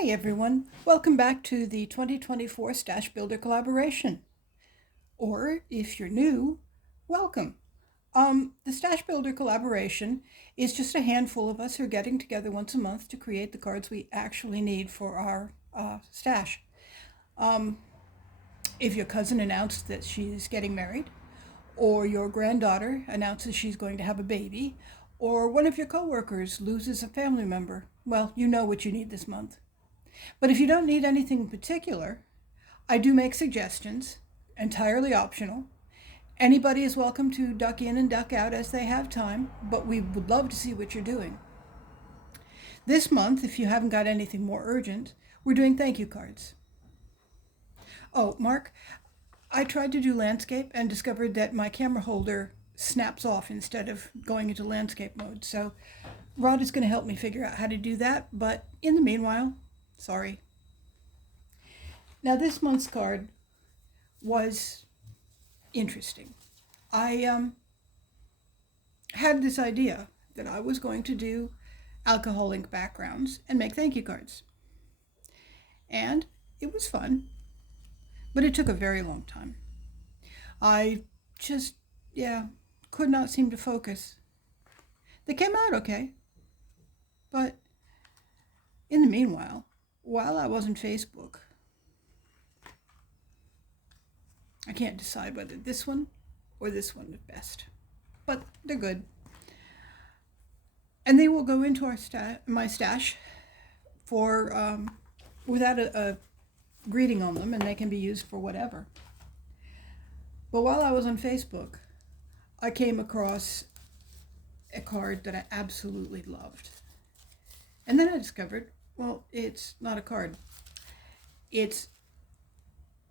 Hey everyone, welcome back to the 2024 Stash Builder collaboration. Or if you're new, welcome. The Stash Builder collaboration is just a handful of us who are getting together once a month to create the cards we actually need for our stash. If your cousin announced that she's getting married, or your granddaughter announces she's going to have a baby, or one of your coworkers loses a family member, well, you know what you need this month. But if you don't need anything in particular, I do make suggestions, entirely optional. Anybody is welcome to duck in and duck out as they have time, but we would love to see what you're doing. This month, if you haven't got anything more urgent, we're doing thank you cards. Oh, Mark, I tried to do landscape and discovered that my camera holder snaps off instead of going into landscape mode. So Rod is going to help me figure out how to do that, but in the meanwhile, sorry. Now, this month's card was interesting. I had this idea that I was going to do alcohol ink backgrounds and make thank you cards. And it was fun, but it took a very long time. I just, could not seem to focus. They came out okay, but in the meanwhile, while I was on Facebook, I can't decide whether this one or this one is best, but they're good. And they will go into my stash for without a greeting on them, and they can be used for whatever. But while I was on Facebook, I came across a card that I absolutely loved. And then I discovered, well, it's not a card. It's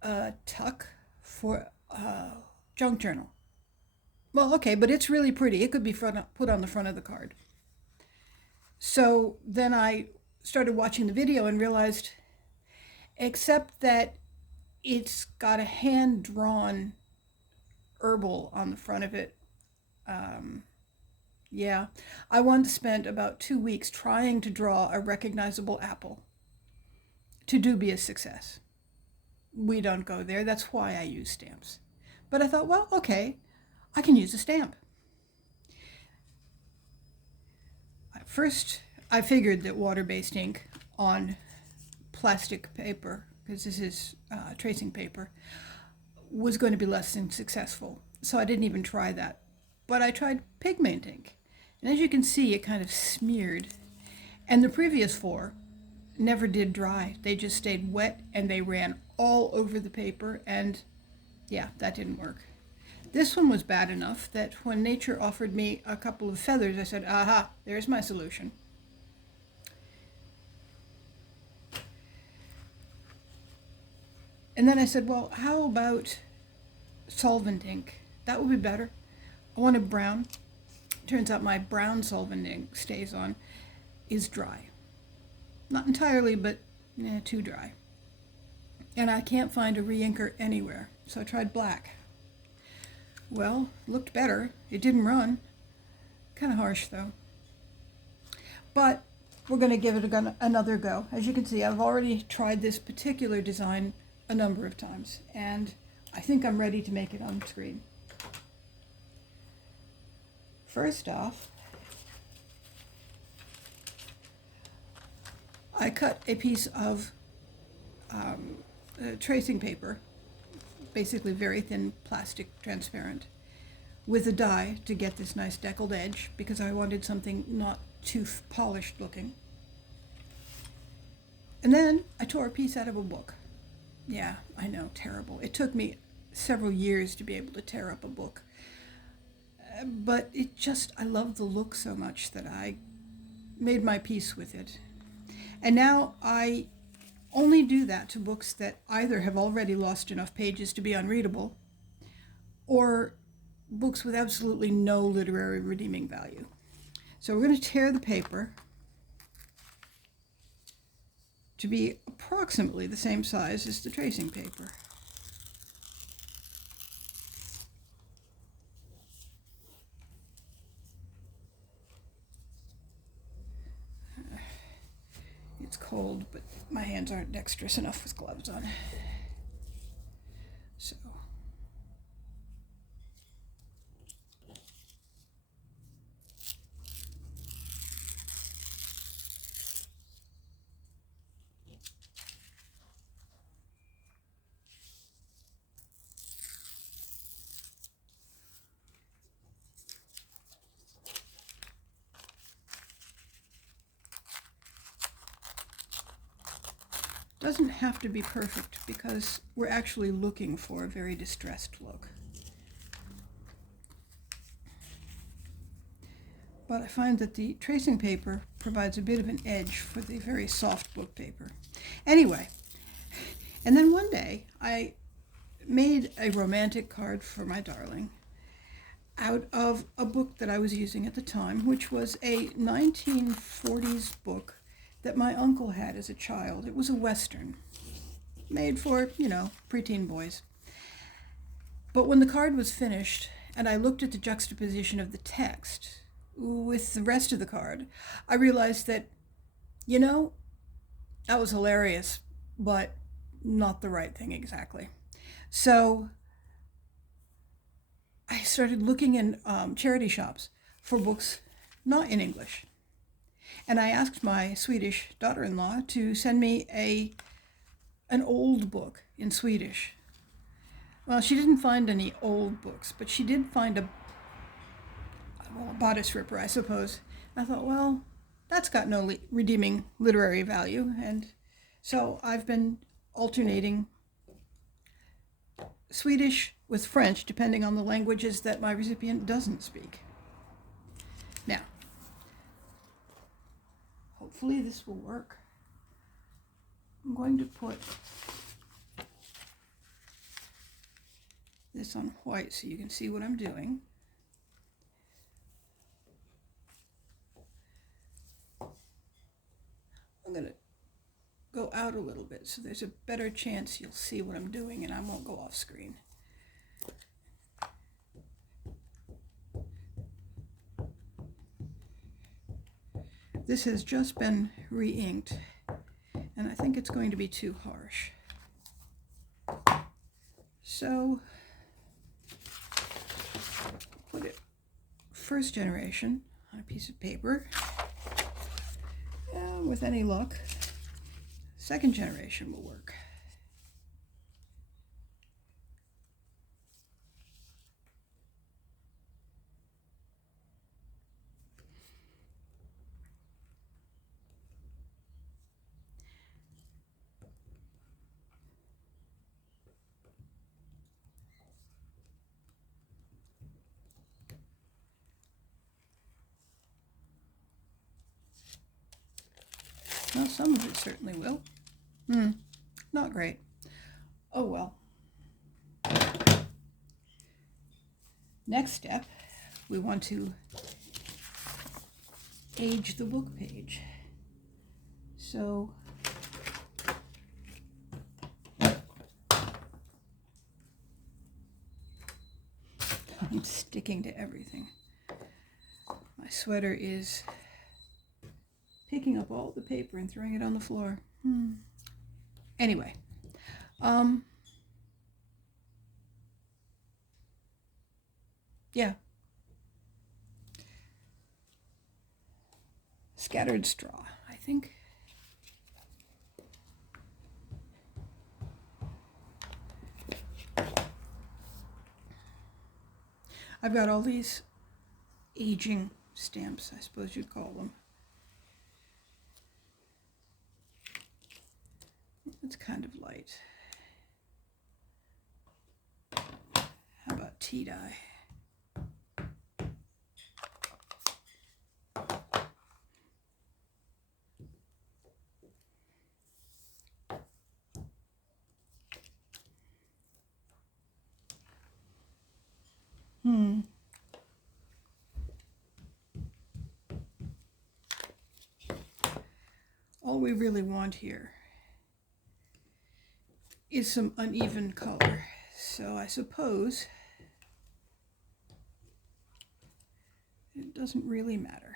a tuck for a junk journal. Well, okay, but it's really pretty. It could be put on the front of the card. So then I started watching the video and realized, except that it's got a hand-drawn herbal on the front of it. I once spent about 2 weeks trying to draw a recognizable apple. To dubious success. We don't go there. That's why I use stamps. But I thought, well, okay, I can use a stamp. First, I figured that water-based ink on plastic paper, because this is tracing paper, was going to be less than successful. So I didn't even try that. But I tried pigment ink. And as you can see, it kind of smeared. And the previous four never did dry. They just stayed wet and they ran all over the paper. And yeah, that didn't work. This one was bad enough that when nature offered me a couple of feathers, I said, aha, there's my solution. And then I said, well, how about solvent ink? That would be better. I wanted brown. Turns out my brown solvent ink stays on is dry. Not entirely, but too dry. And I can't find a re-inker anywhere, so I tried black. Well, looked better. It didn't run. Kind of harsh, though. But we're going to give it another go. As you can see, I've already tried this particular design a number of times, and I think I'm ready to make it on screen. First off, I cut a piece of tracing paper, basically very thin plastic transparent, with a die to get this nice deckled edge because I wanted something not too polished looking. And then I tore a piece out of a book. Yeah, I know, terrible. It took me several years to be able to tear up a book. But I love the look so much that I made my peace with it. And now I only do that to books that either have already lost enough pages to be unreadable, or books with absolutely no literary redeeming value. So we're going to tear the paper to be approximately the same size as the tracing paper. It's cold, but my hands aren't dexterous enough with gloves on. So. Doesn't have to be perfect because we're actually looking for a very distressed look. But I find that the tracing paper provides a bit of an edge for the very soft book paper. Anyway, and then one day I made a romantic card for my darling out of a book that I was using at the time, which was a 1940s book that my uncle had as a child. It was a Western, made for, preteen boys. But when the card was finished, and I looked at the juxtaposition of the text with the rest of the card, I realized that, that was hilarious, but not the right thing exactly. So I started looking in charity shops for books not in English. And I asked my Swedish daughter-in-law to send me an old book in Swedish. Well, she didn't find any old books, but she did find a bodice ripper, I suppose. I thought, well, that's got no redeeming literary value. And so I've been alternating Swedish with French, depending on the languages that my recipient doesn't speak. Now, hopefully this will work. I'm going to put this on white so you can see what I'm doing. I'm going to go out a little bit so there's a better chance you'll see what I'm doing and I won't go off screen. This has just been re-inked and I think it's going to be too harsh. So put it first generation on a piece of paper. With any luck, second generation will work. Well, some of it certainly will. Not great. Oh well. Next step, we want to age the book page. So I'm sticking to everything. My sweater is picking up all the paper and throwing it on the floor. Anyway, yeah. Scattered straw, I think. I've got all these aging stamps, I suppose you'd call them. It's kind of light. How about tea dye? All we really want here is some uneven color. So I suppose it doesn't really matter.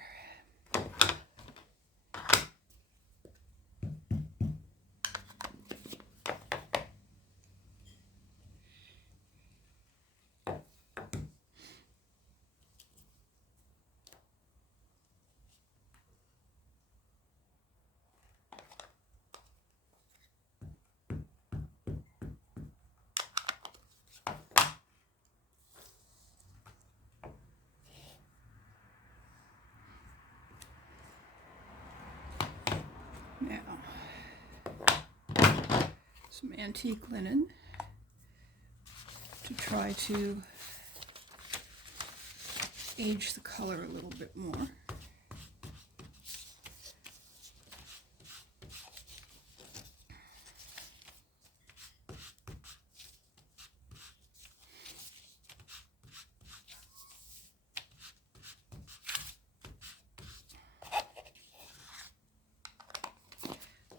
some antique linen to try to age the color a little bit more.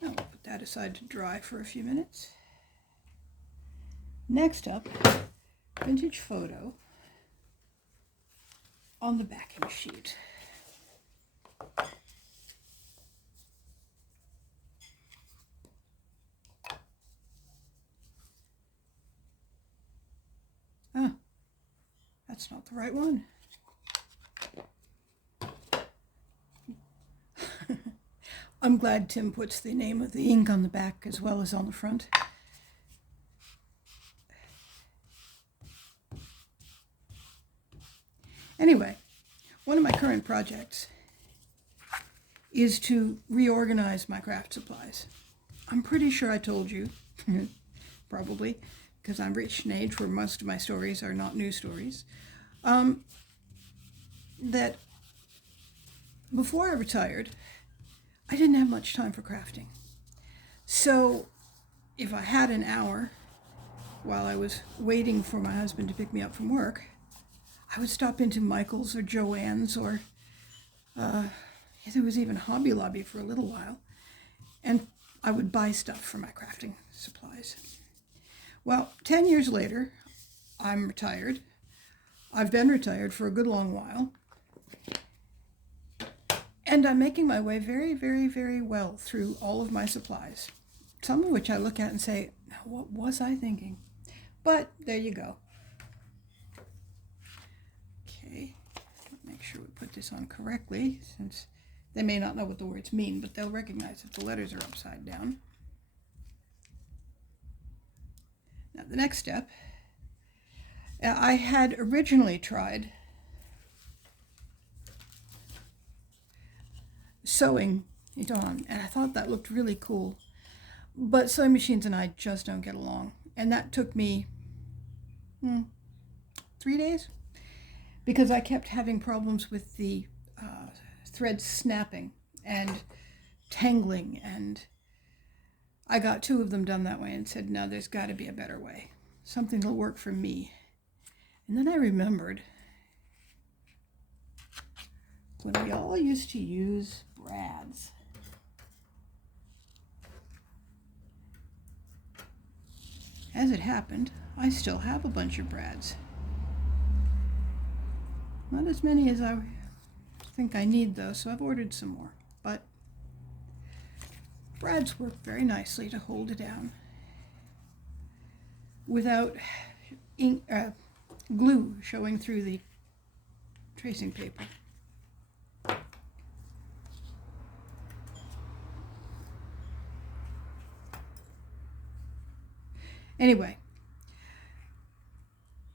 Now we'll put that aside to dry for a few minutes. Next up, vintage photo on the backing sheet. Ah, that's not the right one. I'm glad Tim puts the name of the ink on the back as well as on the front. Anyway, one of my current projects is to reorganize my craft supplies. I'm pretty sure I told you, probably, because I'm reached an age where most of my stories are not new stories, that before I retired, I didn't have much time for crafting. So if I had an hour while I was waiting for my husband to pick me up from work, I would stop into Michael's or Joann's, or there was even Hobby Lobby for a little while, and I would buy stuff for my crafting supplies. Well, 10 years later, I'm retired. I've been retired for a good long while, and I'm making my way very, very, very well through all of my supplies, some of which I look at and say, now, what was I thinking? But there you go. Okay, make sure we put this on correctly, since they may not know what the words mean, but they'll recognize if the letters are upside down. Now the next step, I had originally tried sewing it on, and I thought that looked really cool, but sewing machines and I just don't get along, and that took me 3 days, because I kept having problems with the threads snapping and tangling, and I got 2 of them done that way and said, no, there's got to be a better way, something that'll work for me. And then I remembered when we all used to use brads. As it happened, I still have a bunch of brads. Not as many as I think I need, though, so I've ordered some more. But brads work very nicely to hold it down without glue showing through the tracing paper. Anyway,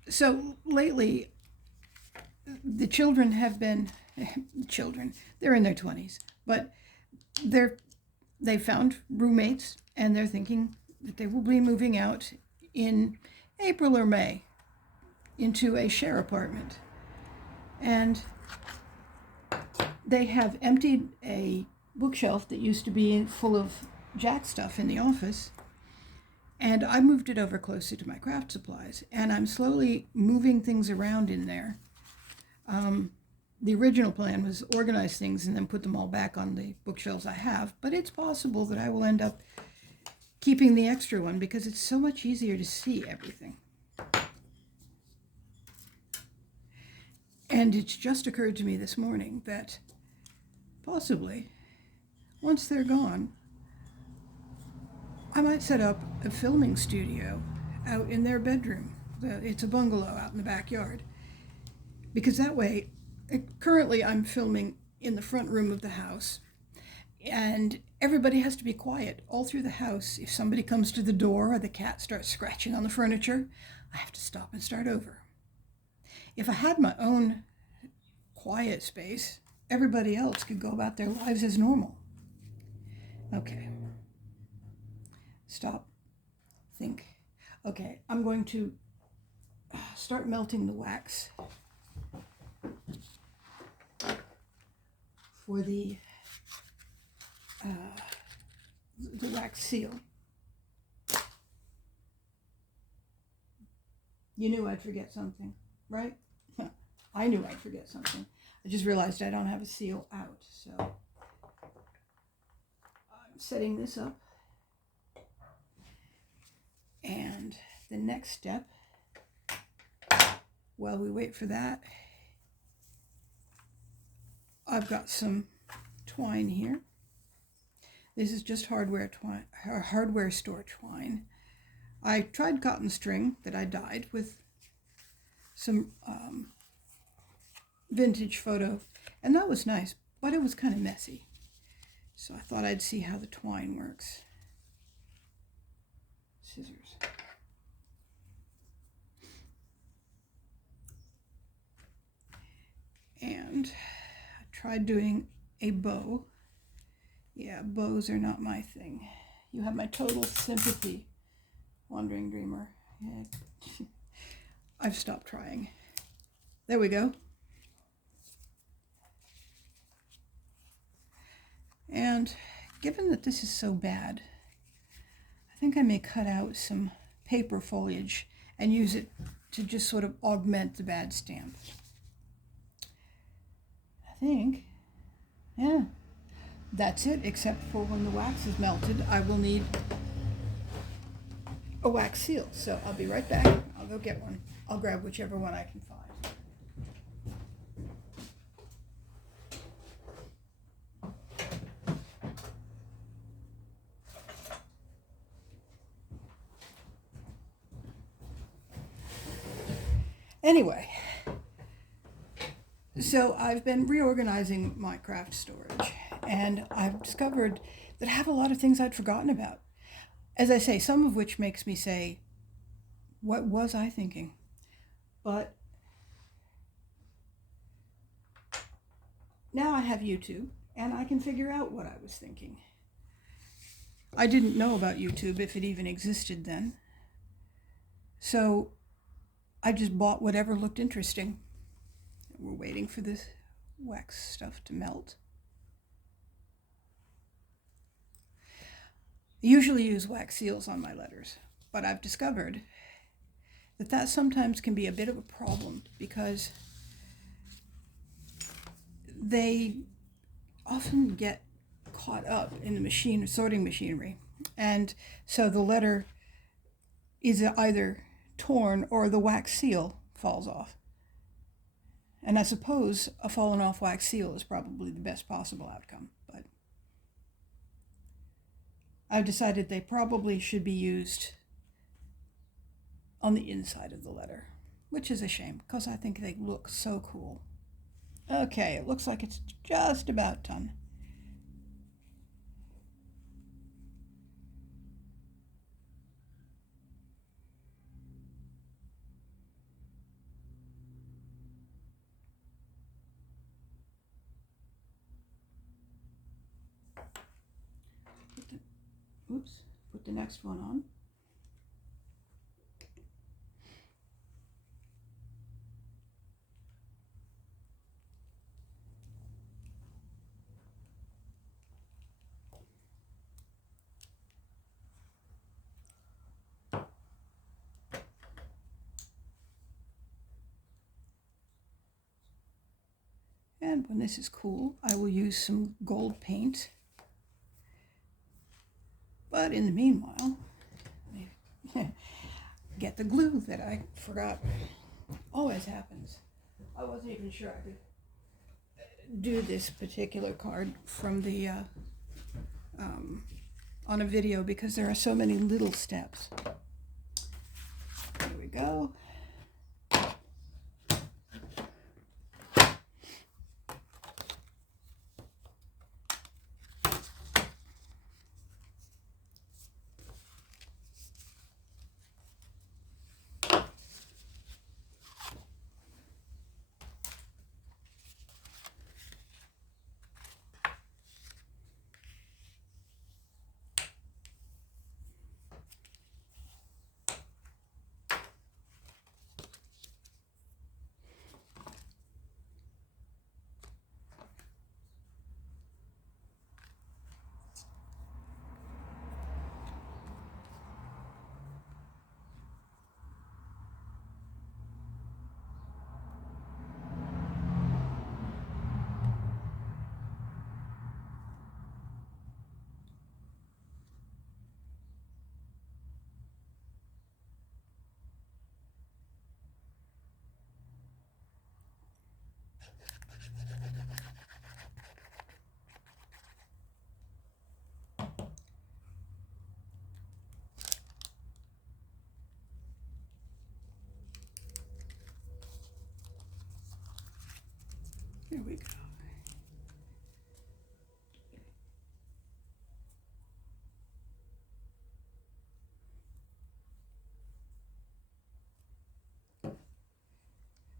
so lately the children have been, they're in their 20s, but they've found roommates, and they're thinking that they will be moving out in April or May into a share apartment. And they have emptied a bookshelf that used to be full of Jack stuff in the office, and I moved it over closer to my craft supplies, and I'm slowly moving things around in there. The original plan was organize things and then put them all back on the bookshelves I have, but it's possible that I will end up keeping the extra one because it's so much easier to see everything. And it's just occurred to me this morning that possibly, once they're gone, I might set up a filming studio out in their bedroom. It's a bungalow out in the backyard. Because that way, currently I'm filming in the front room of the house, and everybody has to be quiet all through the house. If somebody comes to the door or the cat starts scratching on the furniture, I have to stop and start over. If I had my own quiet space, everybody else could go about their lives as normal. Okay. Stop think. Okay, I'm going to start melting the wax for the wax seal. You knew I'd forget something, right? I knew I'd forget something. I just realized I don't have a seal out, so I'm setting this up. And the next step, while we wait for that, I've got some twine here. This is just hardware store twine. I tried cotton string that I dyed with some vintage photo, and that was nice, but it was kind of messy. So I thought I'd see how the twine works. Scissors. And I tried doing a bow. Yeah, bows are not my thing. You have my total sympathy, Wandering Dreamer. Yeah. I've stopped trying. There we go. And given that this is so bad, I think I may cut out some paper foliage and use it to just sort of augment the bad stamp. I think, yeah, that's it, except for when the wax is melted, I will need a wax seal. So I'll be right back. I'll go get one. I'll grab whichever one I can find. Anyway, so I've been reorganizing my craft storage, and I've discovered that I have a lot of things I'd forgotten about. As I say, some of which makes me say, what was I thinking? But now I have YouTube, and I can figure out what I was thinking. I didn't know about YouTube, if it even existed then. So I just bought whatever looked interesting. We're waiting for this wax stuff to melt. I usually use wax seals on my letters, but I've discovered that sometimes can be a bit of a problem because they often get caught up in the sorting machinery. And so the letter is either torn or the wax seal falls off. And I suppose a fallen off wax seal is probably the best possible outcome, but I've decided they probably should be used on the inside of the letter, which is a shame because I think they look so cool. Okay, it looks like it's just about done. Put the next one on. And when this is cool, I will use some gold paint. But in the meanwhile, get the glue that I forgot. Always happens. I wasn't even sure I could do this particular card from the on a video because there are so many little steps. There we go. Here we go.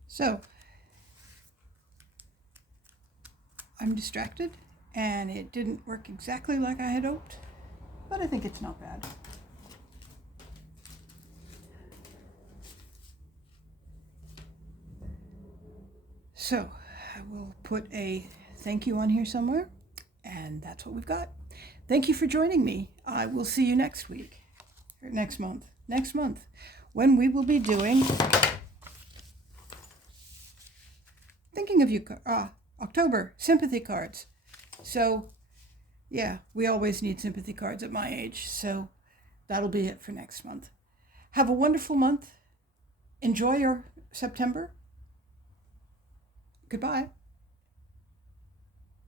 So, I'm distracted and it didn't work exactly like I had hoped, but I think it's not bad. So, I will put a thank you on here somewhere, and that's what we've got. Thank you for joining me. I will see you next week, or next month, when we will be doing Thinking of You, October sympathy cards. So, yeah, we always need sympathy cards at my age, so that'll be it for next month. Have a wonderful month. Enjoy your September. Goodbye.